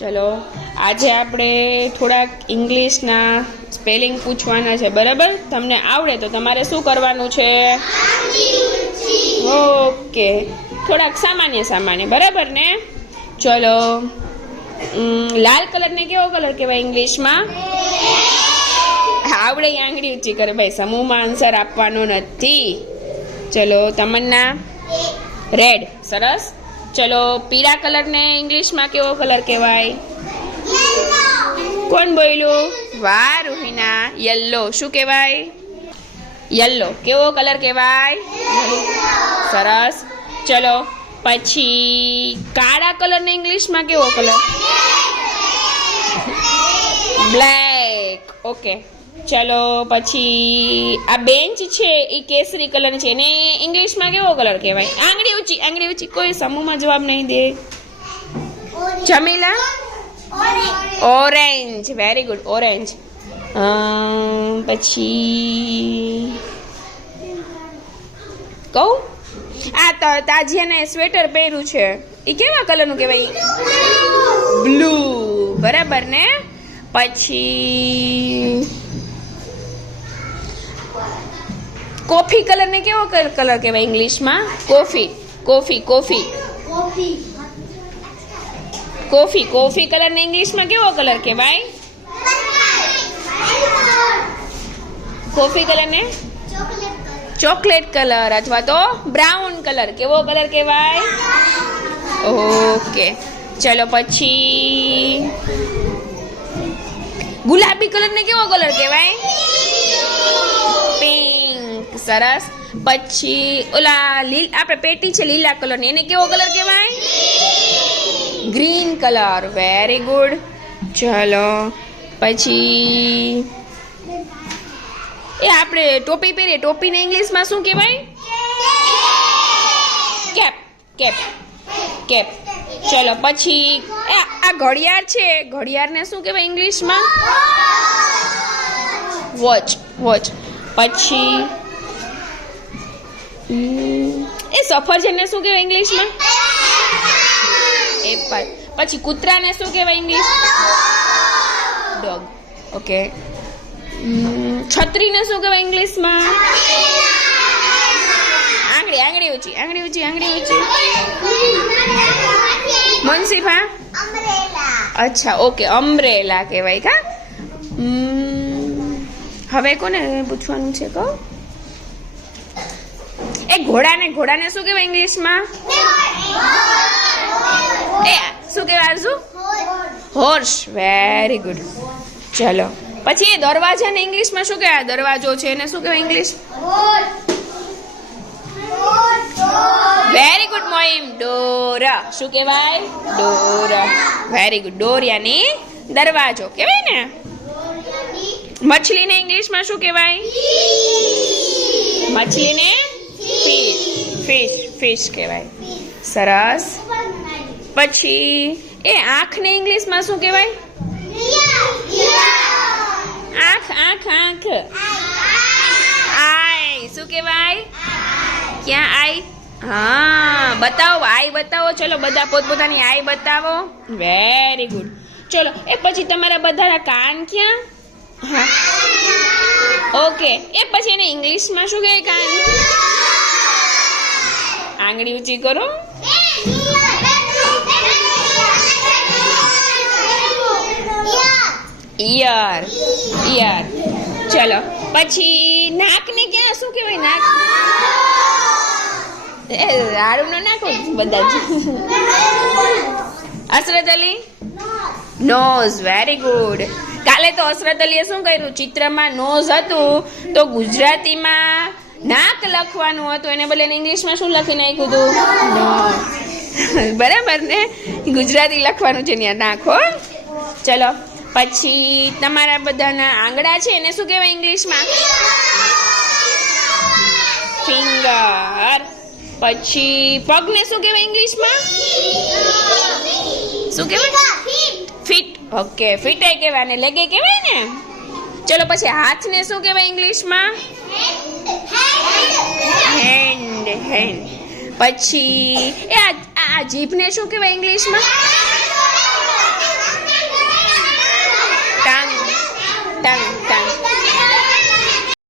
ચલો આજે આપણે થોડાક ઇંગ્લિશના સ્પેલિંગ પૂછવાના છે, બરાબર? તમને આવડે તો તમારે શું કરવાનું છે? ઓકે, થોડાક સામાન્ય, બરાબર ને? ચલો, લાલ કલરને કેવો કલર કહેવાય ઇંગ્લિશમાં? આવડે આંગળી ઊંચી કરે ભાઈ, સમૂહમાં આન્સર આપવાનો નથી. ચલો, તમન્ના રેડ, સરસ. ચલો, પીળા કલરને ઇંગ્લિશમાં કેવો કલર કહેવાય? કોણ બોલ્યું? વાહ રૂહીના. યલો શું કહેવાય? યલો કેવો કલર કહેવાય? સરસ. ચલો, પછી કાળા કલરને ઇંગ્લિશમાં કેવો કલર? બ્લેક. ઓકે, ચલો પછી આ બેન્ચ છે એ કેસરી કલર છે, એને ઇંગ્લિશમાં કેવો કલર કહેવાય? આંગળી ઊંચી. કોઈ સમૂહમાં જવાબ નહીં દે. Jamila? Orange. Very good, orange. પછી કહું, આ તાજિયાને સ્વેટર પહેર્યું છે એ કેવા કલરનું કહેવાય? બ્લુ. બરાબર ને? પછી કોફી કલરને કેવો કલર કહેવાય ઇંગ્લિશમાં? કોફી કલરને ઇંગ્લિશમાં કેવો કલર કહેવાય? કોફી કલરને ચોકલેટ કલર અથવા તો બ્રાઉન કલર. કેવો કલર કહેવાય? ઓકે, ચલો પછી ગુલાબી કલરને કેવો કલર કહેવાય? પિંક. સરસ. પછી ઓલા આપણે પેટી છે લીલા કલરની, એને કેવો કલર કહેવાય? Green colour. Very good. ચલો પછી આપણે ટોપી પહેરીએ, ટોપીને ઇંગ્લિશમાં શું કહેવાય? કેપ. ચલો પછી આ ઘડિયાળ છે, ઘડિયાળને શું કહેવાય ઇંગ્લિશમાં? વોચ. પછી સફરજનને શું કહેવાય ઇંગ્લિશમાં? એપલ. પછી કૂતરાને શું કહેવાય ઇંગ્લિશ? ડોગ. ઓકે. છત્રીને શું કહેવાય ઇંગ્લિશમાં? આંગળી ઊંચી. મુનસીફા? અચ્છા, ઓકે, અમ્બ્રેલા કહેવાય કા? હવે કોને પૂછવાનું છે કહો? ઘોડાને શું કહેવાય ઇંગ્લિશમાં? શું કહેવાય અર્જુ? હોર્સ. Very good. ચલો પછી એ દરવાજાને ઇંગ્લિશમાં શું કહેવાય? દરવાજો છે એને શું કહેવાય English? Very good Moim. Door. શું કહેવાય? ડોર. Very good. ડોર યાની દરવાજો કહેવાય ને? મછલીને ઇંગ્લિશમાં શું કહેવાય? મછલીને ફિશ કહેવાય. સરસ. પછી આંખને ઇંગ્લિશમાં શું કહેવાય? આંખ. આઈ. શું કહેવાય? ક્યાં આઈ? હા, બતાવો. આઈ બતાવો. ચલો બધા પોતપોતાની આઈ બતાવો. Very good. ચલો પછી તમારા બધાના કાન ક્યાં? હા, ઓકે. પછી એને ઇંગ્લિશમાં શું કહેવાય કાન? આંગળી ઊંચી કરો. ઈયર. ચલો પછી નાકને ક્યાં શું કહેવાય? નાક. રાડું ન નાખો બધા જ. અસરત અલી? નોઝ. Very good. કાલે તો અસરત અલીએ શું કર્યું? ચિત્રમાં નોઝ હતું તો ગુજરાતીમાં નાક લખવાનું હતું, એને બદલે ઇંગ્લિશમાં શું લખી નાખ્યું હતું? બરાબર ને? ગુજરાતી લખવાનું છે ત્યાં નાક. હો, ચલો પછી તમારા બધાના આંગળા છે એને શું કહેવાય ઇંગ્લિશમાં? ફિંગર. પછી પગને શું કહેવાય ઇંગ્લિશમાં? શું કહેવાય? ફીટ. ઓકે, ફીટ કહેવાય ને લેગે કહેવાય ને? ચલો પછી હાથને શું કહેવાય ઇંગ્લિશમાં? હેન્ડ. પછી આ જીભને શું કહેવાય ઇંગ્લિશમાં? Tongue tongue